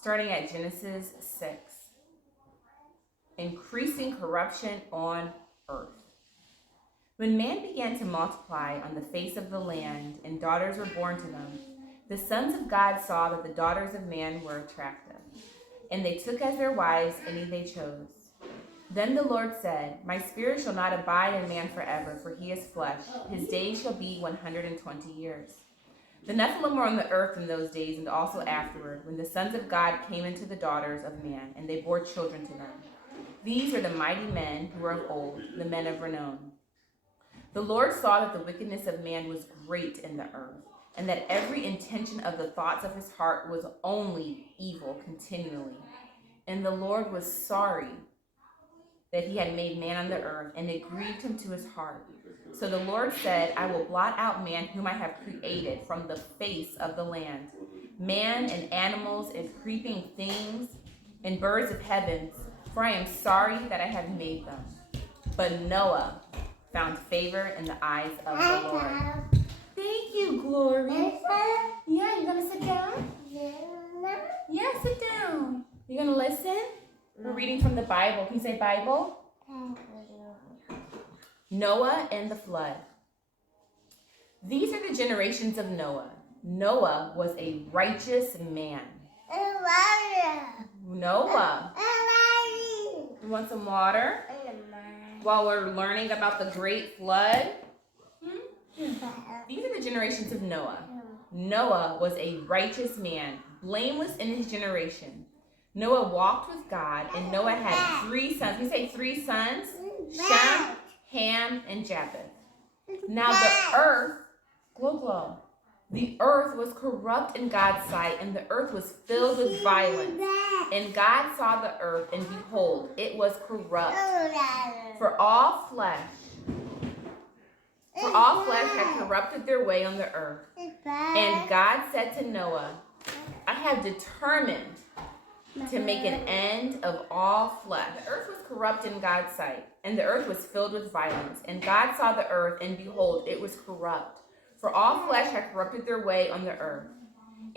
starting at Genesis 6. Increasing corruption on earth. When man began to multiply on the face of the land and daughters were born to them, the sons of God saw that the daughters of man were attractive, and they took as their wives any they chose. Then the Lord said, My spirit shall not abide in man forever, for he is flesh. His days shall be 120 years. The Nephilim were on the earth in those days and also afterward, when the sons of God came into the daughters of man, and they bore children to them. These are the mighty men who were of old, the men of renown. The Lord saw that the wickedness of man was great in the earth, and that every intention of the thoughts of his heart was only evil continually. And the Lord was sorry that he had made man on the earth, and it grieved him to his heart. So the Lord said, I will blot out man whom I have created from the face of the land, man and animals and creeping things and birds of heavens, for I am sorry that I have made them. But Noah found favor in the eyes of the Lord. Thank you, Glory. Yeah, you gonna sit down? Yeah, sit down. You gonna listen? We're reading from the Bible. Can you say Bible? Noah and the flood. These are the generations of Noah. Noah was a righteous man. Noah. You want some water? While we're learning about the great flood? These are the generations of Noah. Noah was a righteous man, blameless in his generation. Noah walked with God, and Noah had 3 sons. Can you say 3 sons? Shem, Ham, and Japheth. Now the earth, the earth was corrupt in God's sight, and the earth was filled with violence. And God saw the earth, and behold, it was corrupt. For all flesh had corrupted their way on the earth. And God said to Noah, I have determined to make an end of all flesh. The earth was corrupt in God's sight, and the earth was filled with violence. And God saw the earth, and behold, it was corrupt. For all flesh had corrupted their way on the earth.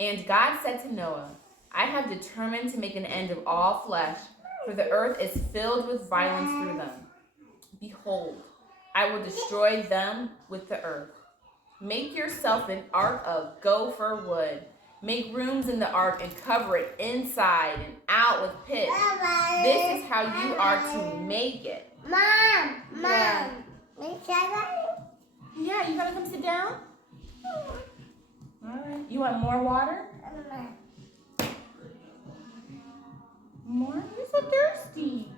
And God said to Noah, I have determined to make an end of all flesh, for the earth is filled with violence through them. Behold, I will destroy them with the earth. Make yourself an ark of gopher wood. Make rooms in the ark and cover it inside and out with pits. This is how you are to make it. Mom. Yeah, you gotta come sit down? All right. You want more water? More? You're so thirsty.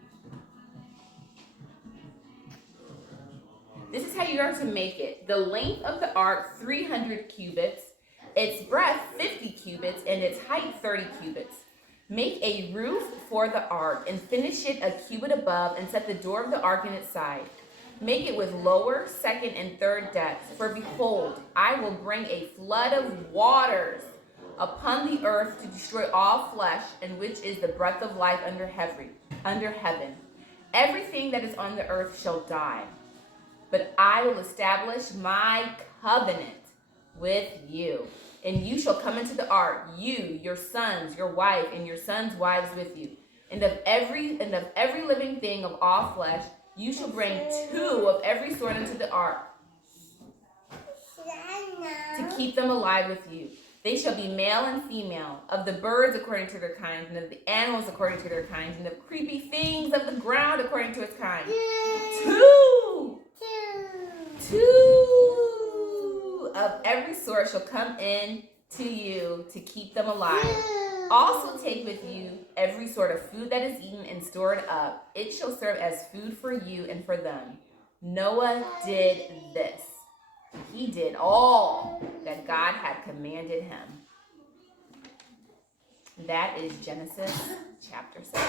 This is how you are to make it. The length of the ark, 300 cubits. Its breadth, 50 cubits, and its height, 30 cubits. Make a roof for the ark, and finish it a cubit above, and set the door of the ark in its side. Make it with lower, second, and third depths. For behold, I will bring a flood of waters upon the earth to destroy all flesh, and which is the breath of life under heaven. Everything that is on the earth shall die. But I will establish my covenant with you. And you shall come into the ark, you, your sons, your wife, and your sons' wives with you. And of every living thing of all flesh, you shall bring 2 of every sort into the ark, to keep them alive with you. They shall be male and female, of the birds according to their kinds, and of the animals according to their kinds, and of creepy things of the ground according to its kind. 2 of every sort shall come in to you to keep them alive. Also take with you every sort of food that is eaten and stored up. It shall serve as food for you and for them. Noah did this. He did all that God had commanded him. That is Genesis chapter 6.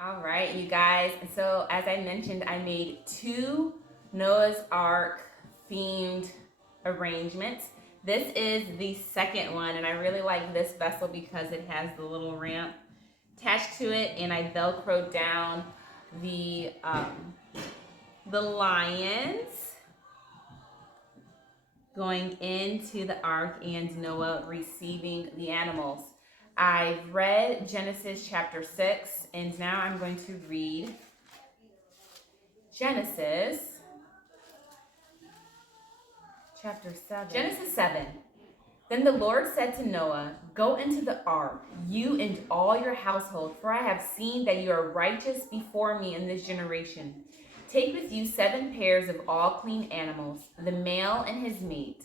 All right, you guys. And so as I mentioned, I made 2 Noah's Ark themed arrangements. This is the second one, and I really like this vessel because it has the little ramp attached to it, and I velcroed down the lions going into the ark and Noah receiving the animals. I've read Genesis chapter 6, and now I'm going to read Genesis chapter 7. Genesis 7. Then the Lord said to Noah, "Go into the ark, you and all your household, for I have seen that you are righteous before me in this generation. Take with you 7 pairs of all clean animals, the male and his mate,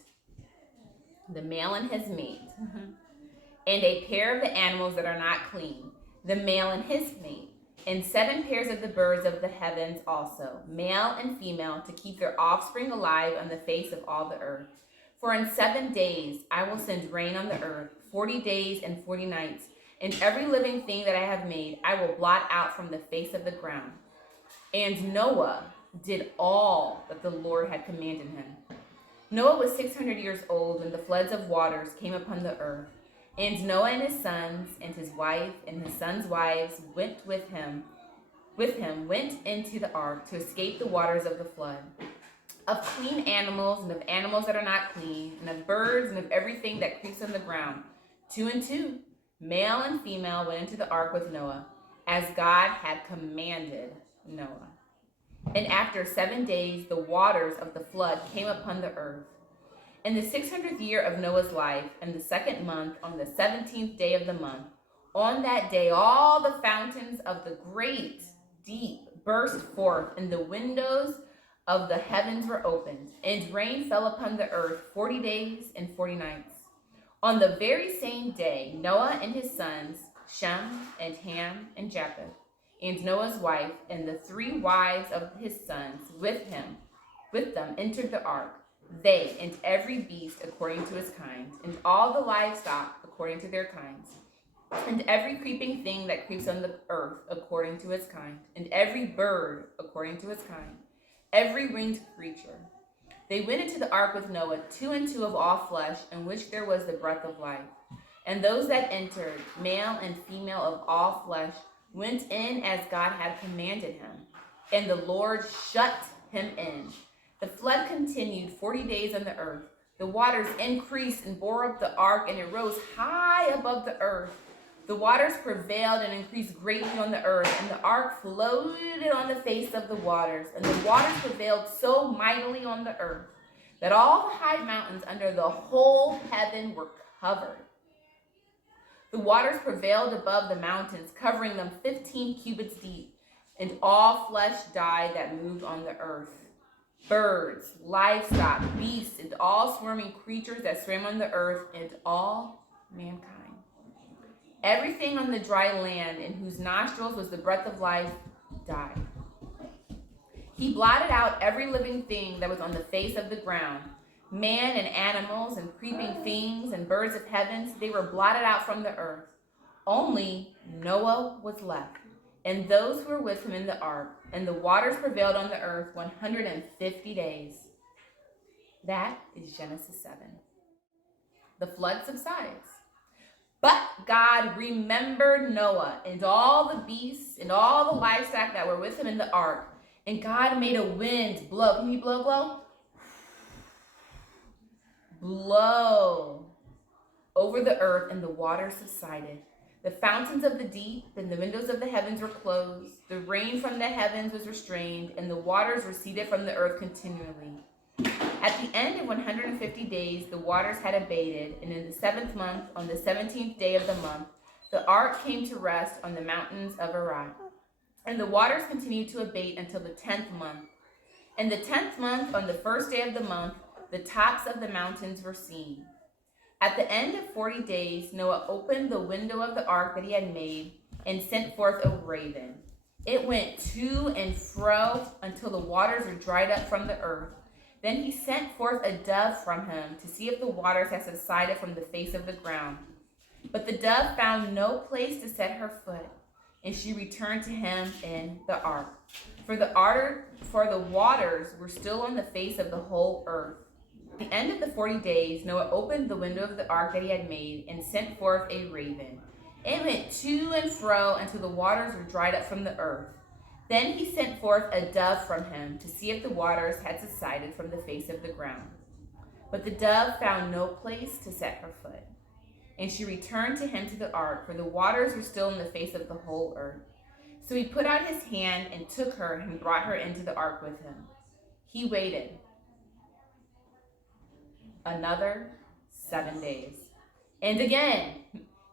and a pair of the animals that are not clean, the male and his mate, and 7 pairs of the birds of the heavens also, male and female, to keep their offspring alive on the face of all the earth. For in 7 days I will send rain on the earth, 40 days and 40 nights, and every living thing that I have made I will blot out from the face of the ground." And Noah did all that the Lord had commanded him. Noah was 600 years old when the floods of waters came upon the earth. And Noah and his sons and his wife and his sons' wives went into the ark to escape the waters of the flood. Of clean animals and of animals that are not clean, and of birds and of everything that creeps on the ground, 2 and 2, male and female, went into the ark with Noah, as God had commanded Noah. And after 7 days, the waters of the flood came upon the earth. In the 600th year of Noah's life, in the 2nd month, on the 17th day of the month, on that day all the fountains of the great deep burst forth, and the windows of the heavens were opened, and rain fell upon the earth 40 days and 40 nights. On the very same day, Noah and his sons, Shem and Ham and Japheth, and Noah's wife, and the 3 wives of his sons with them entered the ark, they and every beast according to his kind, and all the livestock according to their kinds, and every creeping thing that creeps on the earth according to its kind, and every bird according to its kind, every winged creature. They went into the ark with Noah, 2 and 2 of all flesh, in which there was the breath of life. And those that entered, male and female of all flesh, went in as God had commanded him. And the Lord shut him in. The flood continued 40 days on the earth. The waters increased and bore up the ark, and it rose high above the earth. The waters prevailed and increased greatly on the earth, and the ark floated on the face of the waters. And the waters prevailed so mightily on the earth that all the high mountains under the whole heaven were covered. The waters prevailed above the mountains, covering them 15 cubits deep, and all flesh died that moved on the earth. Birds, livestock, beasts, and all swarming creatures that swam on the earth, and all mankind. Everything on the dry land in whose nostrils was the breath of life died. He blotted out every living thing that was on the face of the ground. Man and animals and creeping things and birds of heavens, they were blotted out from the earth. Only Noah was left, and those who were with him in the ark, and the waters prevailed on the earth 150 days. That is Genesis 7. The flood subsides. But God remembered Noah and all the beasts and all the livestock that were with him in the ark. And God made a wind blow. Can you blow? Blow over the earth, and the waters subsided. The fountains of the deep and the windows of the heavens were closed. The rain from the heavens was restrained, and the waters receded from the earth continually. At the end of 150 days, the waters had abated, and in the 7th month, on the 17th day of the month, the ark came to rest on the mountains of Ararat. And the waters continued to abate until the 10th month. In the 10th month, on the 1st day of the month, the tops of the mountains were seen. At the end of 40 days, Noah opened the window of the ark that he had made and sent forth a raven. It went to and fro until the waters were dried up from the earth. Then he sent forth a dove from him to see if the waters had subsided from the face of the ground. But the dove found no place to set her foot, and she returned to him in the ark. For the waters were still on the face of the whole earth. At the end of the 40 days, Noah opened the window of the ark that he had made and sent forth a raven. It went to and fro until the waters were dried up from the earth. Then he sent forth a dove from him to see if the waters had subsided from the face of the ground. But the dove found no place to set her foot. And she returned to him to the ark, for the waters were still in the face of the whole earth. So he put out his hand and took her and brought her into the ark with him. He waited another 7 days. And again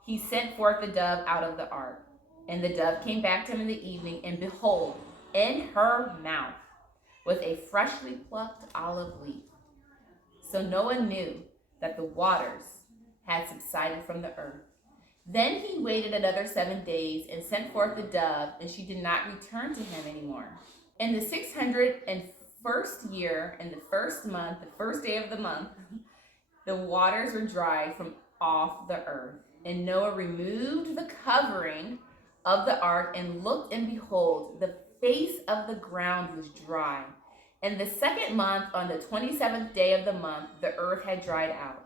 he sent forth the dove out of the ark. And the dove came back to him in the evening, and behold, in her mouth was a freshly plucked olive leaf. So Noah knew that the waters had subsided from the earth. Then he waited another 7 days and sent forth the dove, and she did not return to him anymore. In the 601st year, in the first month, the first day of the month, the waters were dried from off the earth. And Noah removed the covering of the ark and looked, and behold, the face of the ground was dry. In the second month, on the 27th day of the month, the earth had dried out.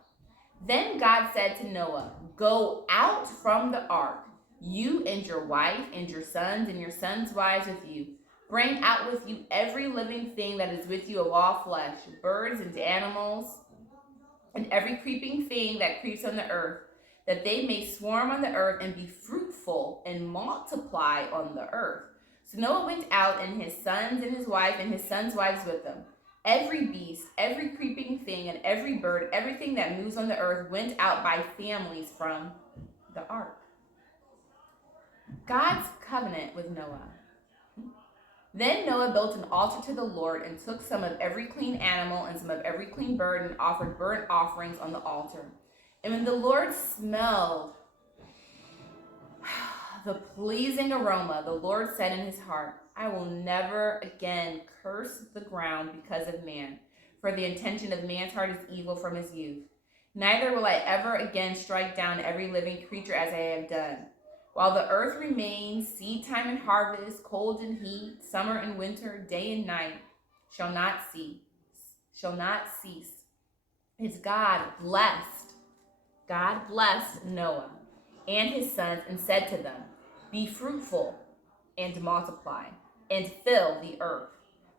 Then God said to Noah, "Go out from the ark, you and your wife and your sons and your sons' wives with you. Bring out with you every living thing that is with you of all flesh, birds and animals, and every creeping thing that creeps on the earth, that they may swarm on the earth and be fruitful and multiply on the earth." So Noah went out, and his sons and his wife and his sons' wives with them. Every beast, every creeping thing, and every bird, everything that moves on the earth went out by families from the ark. God's covenant with Noah. Then Noah built an altar to the Lord and took some of every clean animal and some of every clean bird and offered burnt offerings on the altar. And when the Lord smelled the pleasing aroma, the Lord said in his heart, "I will never again curse the ground because of man, for the intention of man's heart is evil from his youth. Neither will I ever again strike down every living creature as I have done. While the earth remains, seed time and harvest, cold and heat, summer and winter, day and night shall not cease. As God blessed Noah and his sons and said to them, "Be fruitful and multiply and fill the earth.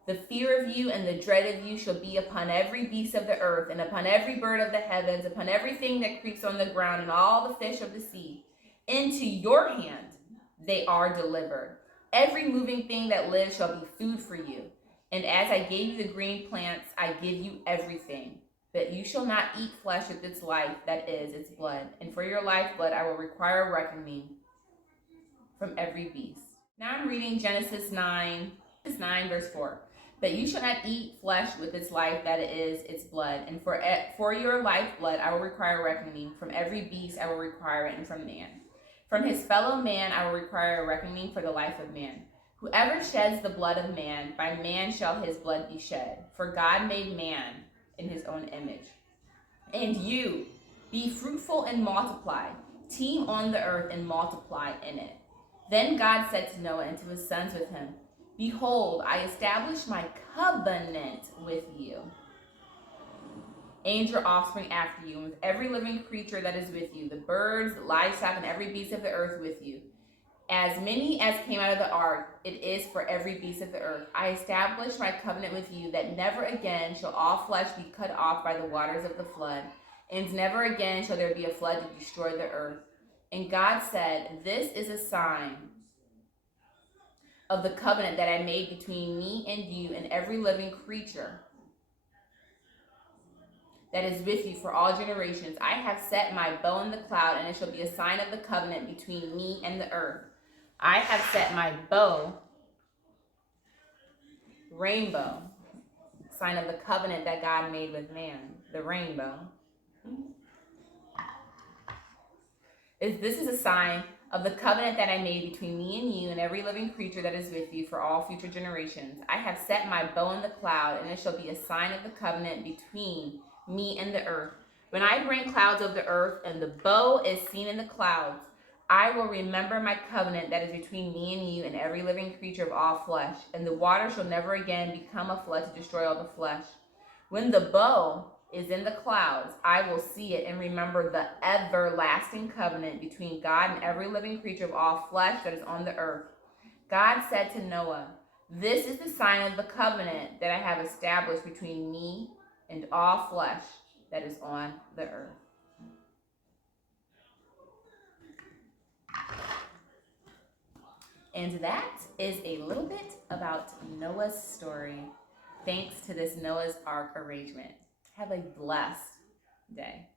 The fear of you and the dread of you shall be upon every beast of the earth and upon every bird of the heavens, upon everything that creeps on the ground and all the fish of the sea. Into your hand they are delivered. Every moving thing that lives shall be food for you. And as I gave you the green plants, I give you everything. But you shall not eat flesh with its life, that is, its blood. And for your lifeblood I will require a reckoning from every beast." Now I'm reading Genesis 9, verse 4. "But you shall not eat flesh with its life, that is, its blood. And for your lifeblood I will require a reckoning. From every beast I will require it, and from man. From his fellow man I will require a reckoning for the life of man. Whoever sheds the blood of man, by man shall his blood be shed. For God made man in his own image. And you, be fruitful and multiply. Teem on the earth and multiply in it." Then God said to Noah and to his sons with him, "Behold, I establish my covenant with you and your offspring after you, and with every living creature that is with you, the birds, the livestock, and every beast of the earth with you. As many as came out of the ark, it is for every beast of the earth. I establish my covenant with you, that never again shall all flesh be cut off by the waters of the flood, and never again shall there be a flood to destroy the earth." And God said, "This is a sign of the covenant that I made between me and you and every living creature that is with you for all generations. I have set my bow in the cloud, and it shall be a sign of the covenant between me and the earth. I have set my bow," rainbow, sign of the covenant that God made with man, the rainbow. This is a sign of the covenant that I made between me and you and every living creature that is with you for all future generations. I have set my bow in the cloud, and it shall be a sign of the covenant between me and the earth. When I bring clouds over the earth and the bow is seen in the clouds, I will remember my covenant that is between me and you and every living creature of all flesh, and the water shall never again become a flood to destroy all the flesh. When the bow is in the clouds, I will see it and remember the everlasting covenant between God and every living creature of all flesh that is on the earth." God said to Noah, "This is the sign of the covenant that I have established between me and all flesh that is on the earth." And that is a little bit about Noah's story. Thanks to this Noah's Ark arrangement. Have a blessed day.